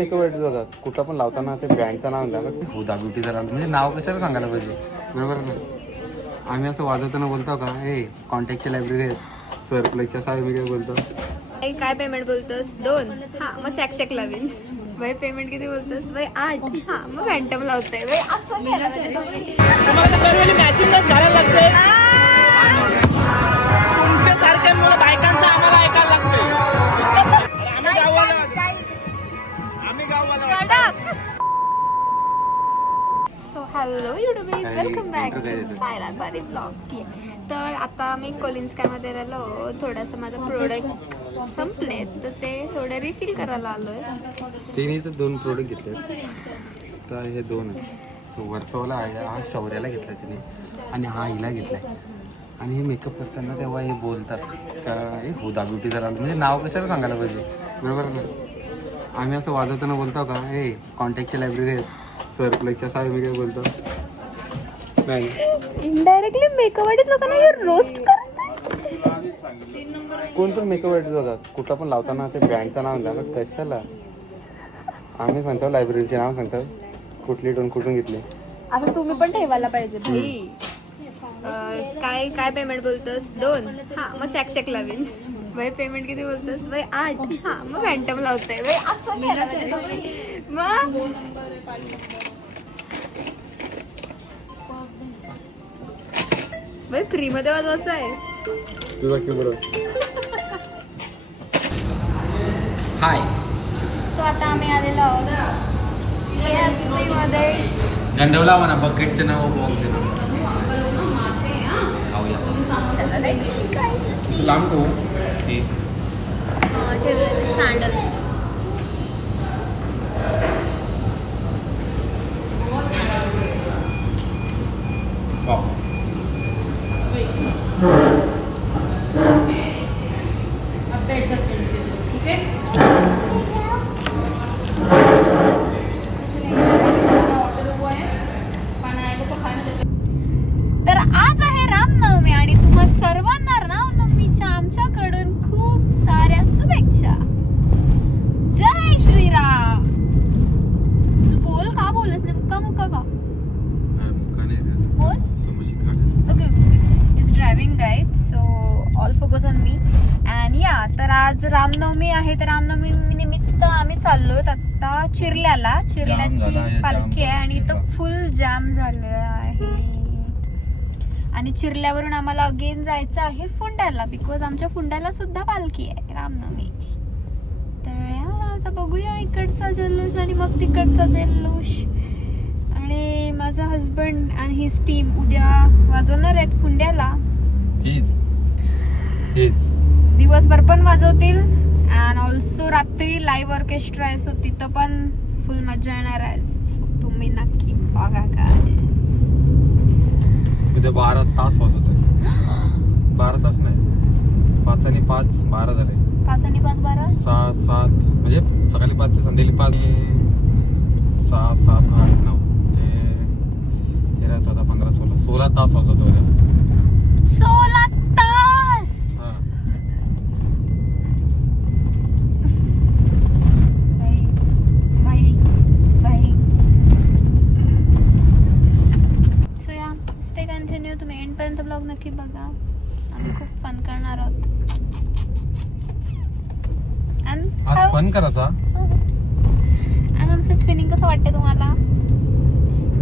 Makeup artist बघा कुठं पण लावताना ते ब्रँडचं नाव द्या ना हुदा ब्युटी जरा म्हणजे नाव कशाला सांगायला पाहिजे बरोबर ना. आम्ही असं वाजवताना बोलतो का हे कॉन्टॅक्टची लायब्ररी आहे सर प्लेच्या साहेब मी काय बोलतो काय पेमेंट बोलतोस 2 हा मग चॅक लावीन भाई पेमेंट किती बोलतोस भाई 8 हा मग फॅन्टम लावतोय भाई असं केलं म्हणजे तुम्ही तुम्हाला दरवेळी मॅचिंगच घालायला लागते. तुमच्या सारख्या मुलं बायकांचं आम्हाला ऐकायला लागतंय. आम्ही गाववाला so hello youtubers welcome back to सायला बारी ब्लॉग्स. तर आता मी कोलिन्स्कामध्ये राहिलो थोडंसं माझं प्रोडक्ट संपले तर ते थोडे रिफिल करायला आलोय. तिने तर 2 प्रोडक्ट घेतले तर हे 2 आहे. तो वरचावाला आहे हा शौर्याला घेतला तिने आणि हा हिला घेतला आणि हे मेकअप करताना तेव्हा हे बोलतात का हे हुदा ब्युटी जरा म्हणजे नाव कशाला सांगायला पाहिजे बरोबर ना. आम्ही असं वाजवताना बोलतो का हे कॉन्टॅक्टची लायब्ररी आहे सर प्लेच्या साहेब मी काय बोलतो नाही इनडायरेक्टली मेकअप आर्टिस्ट लोकांना रोस्ट करतात. कोण पण मेकअप आर्टिस्ट बघा कुठं पण लावताना ते ब्रँडचं नाव द्या ना कशाला. आम्ही सांगतो लायब्ररीचे नाव सांगतो कुठली टोन कुठून घेतली. आता तुम्ही पण ठेवायला पाहिजे भाई. काय पेमेंट बोलतोस 2 हा मग चॅक लावीन भाई पेमेंट किती बोलतोस भाई 8 हा मग फॅन्टम लावतोय भाई असं केलं म्हणजे तुम्ही मग भाई फ्री मध्ये वाजवायचं आहे. तुझा की बरोबर हाय. सो आता आम्ही आलेलो आहोत मध्ये गंडवला म्हणा बकेटचं नाव बॉक्स लांब ठेवू हे ठेवलं शँडल. तर आज आहे रामनवमी आणि तुम्हा सर्वांना रामनवमीच्या आमच्याकडून खूप साऱ्या शुभेच्छा. जय श्रीराम. तू बोल का बोलस नाही मुक्का का बोल. Okay is driving guide so all focus on me and या. तर आज रामनवमी आहे तर रामनवमी निमित्त आम्ही चाललोय आता चिरल्याची पालखी आहे आणि तो फुल जाम झालेला आहे आणि चिरल्यावरून आम्हाला अगेन जायचं आहे फुंड्याला बिकॉज आमच्या फुंड्याला सुद्धा पालखी आहे रामनवमीची. तर आता बघूया इकडचा जल्लोष आणि मग तिकडचा जल्लोष. आणि माझा हजबंड आणि हिज टीम उद्या वाजवणार आहेत फुंड्याला. दिवसभर पण वाजवतील अँड ऑल्सो रात्री लाईव्ह ऑर्केस्ट्रा आहे सो तिथं पण फुल मजा येणार आहे. तुम्ही नक्की बघा काय. उद्या 12 तास वाजवतो. 12 तास नाही 5 आणि 5 12 झाले. 5 आणि 5 12 6 7 म्हणजे सकाळी 5 ते संध्याकाळी 5 6 7 8 9 13 14 15 16 तास वाजवतो उद्या. 16 तास. हा सो या स्टे कंटिन्यू. तुम्ही एंड पर्यंत ब्लॉग नक्की बघा. आम्ही खूप फन करणार आहोत. आज फन करायचा. आणि आमचं ट्विनिंग कसं वाटतं तुम्हाला.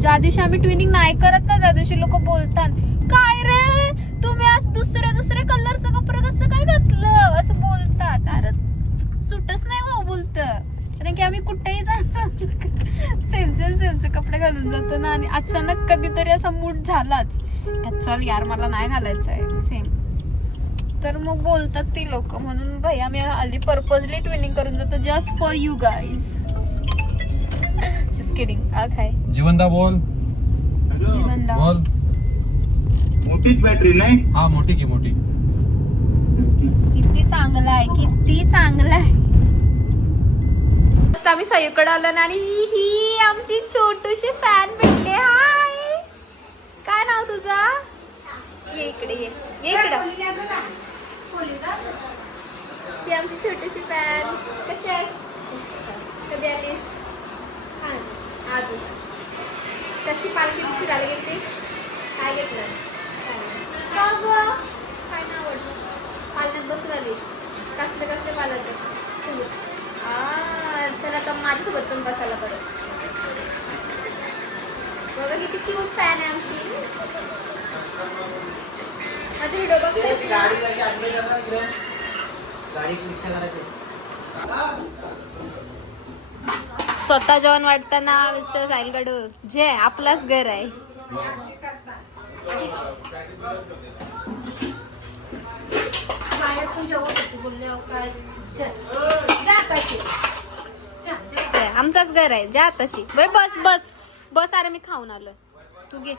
ज्या दिवशी आम्ही ट्विनिंग नाही करत ना त्या दिवशी लोक बोलतात काय रे तुम्ही आज दुसरे कलरचं कपडे कसं काय घातलं असं बोलतात. अरे सुटच नाही हो बोलत कारण की आम्ही कुठेही जायचं सेमचे कपडे घालून जातो ना आणि अचानक कधीतरी असा मूड झालाच का चल यार मला नाही घालायचं आहे सेम तर मग बोलतात ती लोक. म्हणून भाई आम्ही आधी पर्पजली ट्विनिंग करून जातो just for you guys. Just kidding. काय जीवनदा बोल. जीवनदा बोल. मोठीच बॅटरी नाही. हा मोठी की मोठी. किती चांगलं आहे किती चांगलं आहे. आम्ही सईकडे आलो ना आणि ही आमची छोटूशी फॅन भेटले. हाय काय नाव तुझा. ये इकडे ये इकडं. ही आमची छोटीशी फॅन. कशी आहेस. कधी आलीस? आज कशी पालखी फिरायला गेली? काय घेतलं? का गं? काय नाही आवडलं? पालण्यात बसून आली? कसले कसले पालत? चला आता माझ्यासोबत पण बसायला परत. बघा किती क्यूट फॅन आहे आमची. माझे व्हिडिओ बघतेस ना? स्वतः जेवण वाटताना साहिल कडू जे आपलाच घर आहे. आमचाच घर आहे जा तशी. बस बस बस. अरे मी खाऊन आलो तू घे.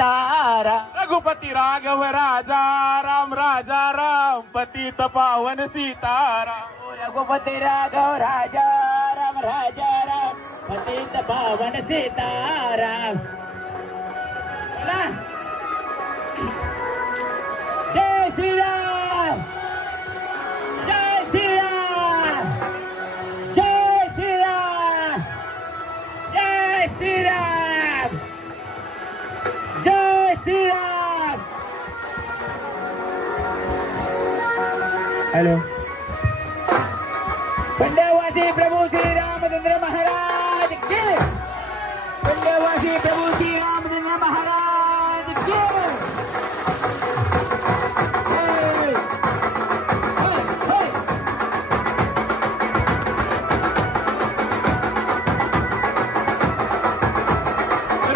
तारा रघुपती राघव राजा राम पतित पावन सीताराम. रघुपती राघव राजा राम पतित पावन सीताराम. जय श्रीराम जय श्रीराम जय श्रीराम जय श्रीराम जय श्रीराम. खंडवासी प्रभू श्री रामचंद्र महाराज की खंडवासी प्रभू श्री रामचंद्र महाराज की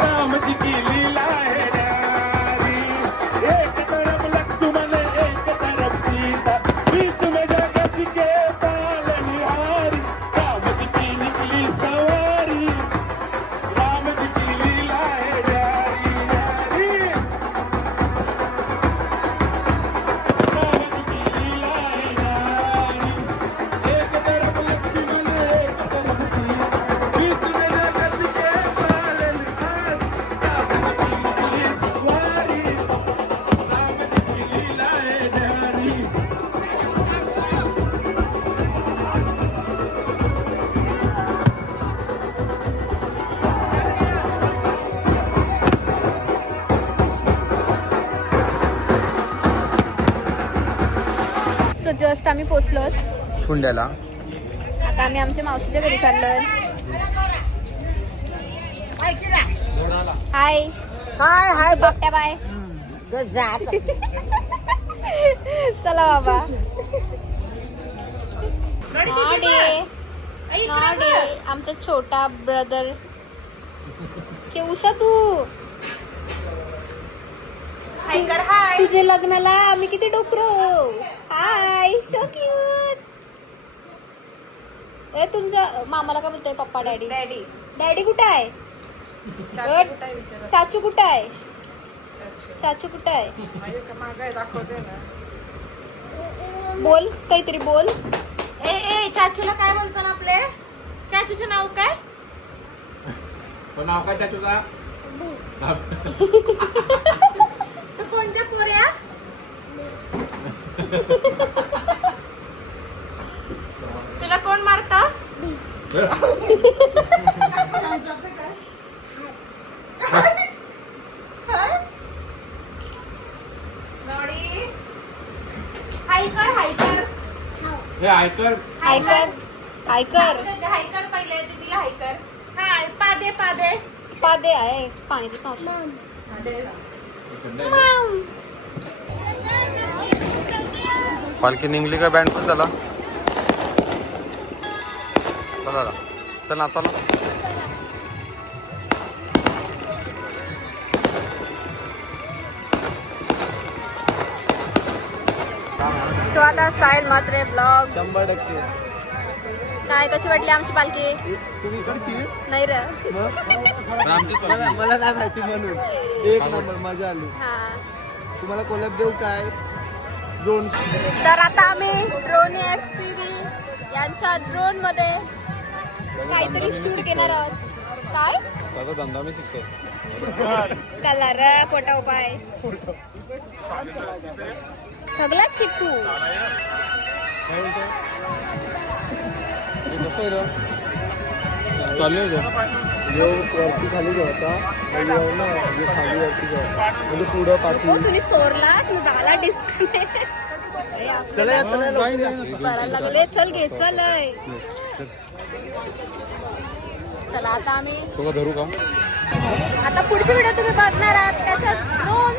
राम जी की लीला है न्यारी, एक तरफ लक्ष्मण एक तरफ सीता, बीच में जगत के पालनहारी, राम जी की निकली सवारी, राम जी की लीला है न्यारी न्यारी, राम जी की लीला है न्यारी, एक तरफ लक्ष्मण एक तरफ सीता, बीच में जगत के पालनहारी, राम जी की निकली सवारी, राम जी की लीला है न्यारी. सो जस्ट आम्ही पोचलो. फुंड्याला. आता आम्ही आमच्या मावशीच्या घरी चाललोय. हाय हाय हाय बघत्या बाय. जात चला बाबा. नॉडे आमचा छोटा ब्रदर. केवशा तू तुझे लग्नाला आम्ही किती डोकरो. हाय सो क्यूट. ए तुमच्या मामाला काय बोलतोय पप्पा डॅडी. डॅडी कुठे आहे. चाचू कुठे आहे. चाचू कुठे आहे. बोल काहीतरी बोल. ए चाचूला काय बोलतो ना आपले. चाचूचं नाव काय. नाव काय तुझा. तू कोणच्या पोऱ्या. तुला कोण मारत. हे आयकर हायकर हायकर हायकर पहिले दीदीला हायकर. हाय पादे पादे पादे आहे पाणी दिस मावशी. पालखी निघली का बँड पण झाला. चला चल ना चला. सो आता साहिल मात्रे ब्लॉग. 100%. काय कशी वाटली आमची पालखी. तुम्ही इकडची नाही रे. मला नाही माहिती म्हणून एक नंबर मजा आली. हा तुम्हाला कोलॅब देऊ काय. ड्रोन. तर आता आम्ही ड्रोन FPV यांच्या ड्रोन मध्ये काहीतरी शूट घेणार आहोत. काय त्याचा धंदा मी शिकतोय. कलर पोटा उपाय सगळ्याच शिक तू. चालले होते वरती खाली घ्यायचा ना खाली वरती घ्यायचा म्हणजे पुढं पाठी. नको तुम्ही सोरलास ना झाला डिस्कनेक्ट. चला करायला लागले. चल घे चल. चला आता आम्ही तुला धरू का. आता पुढची व्हिडिओ तुम्ही बघणार आहात त्याच्यात ड्रोन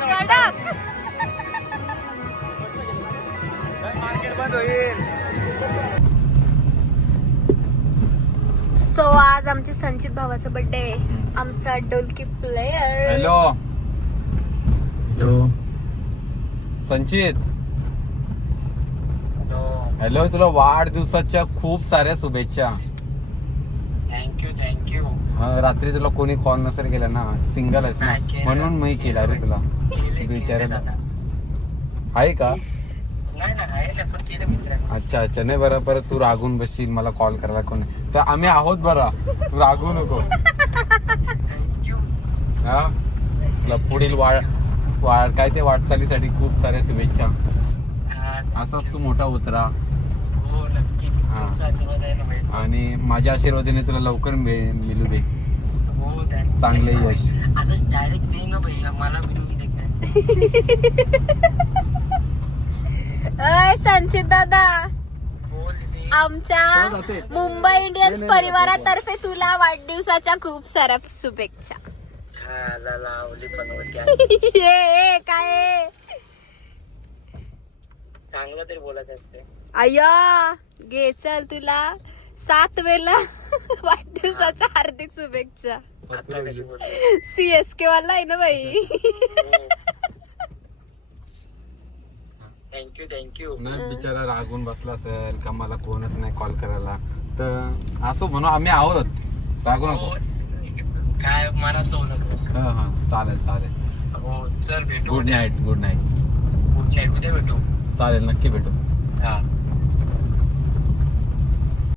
कडक. मार्केट बंद होईल. सो आज आमच्या संचित भावाचा बर्थडे. आमचा ढोलकी प्लेयर. हॅलो संचित. हॅलो, तुला वाढदिवसाच्या खूप साऱ्या शुभेच्छा. थँक्यू. रात्री तुला कोणी कॉल नसेल केला ना, सिंगल आहेस ना, म्हणून मी केला रे तुला विचारायला. आहे का? अच्छा नाही बरं तू रागून बसशील मला कॉल करायला कोण, तर आम्ही आहोत बरा, तू रागू नको. हा, तुला पुढील काय ते वाटचालीसाठी खूप साऱ्या शुभेच्छा. असाच तू मोठा उतरा. आणि माझ्या आशीर्वादाने तुला लवकर मिळू दे चांगले यश. संचित दादा, आमच्या मुंबई इंडियन्स परिवारातर्फे तुला वाढदिवसाच्या खूप साऱ्या शुभेच्छा. काय चांगलं तरी बोलायचं असते. अय्या घे चल, तुला 7 वेळेला वाढदिवसाच्या हार्दिक शुभेच्छा. CSK वाला आहे ना बाई. थँक्यू. नाही बिचारा रागून बसला असेल का मला कोणच नाही कॉल करायला, तर असं म्हणून आम्ही आहोत, रागू नको. काय मनात जाऊ नकोस. हा चालेल. हो चल भेटू. Good night. उद्या भेटू. चालेल, नक्की भेटू. हा.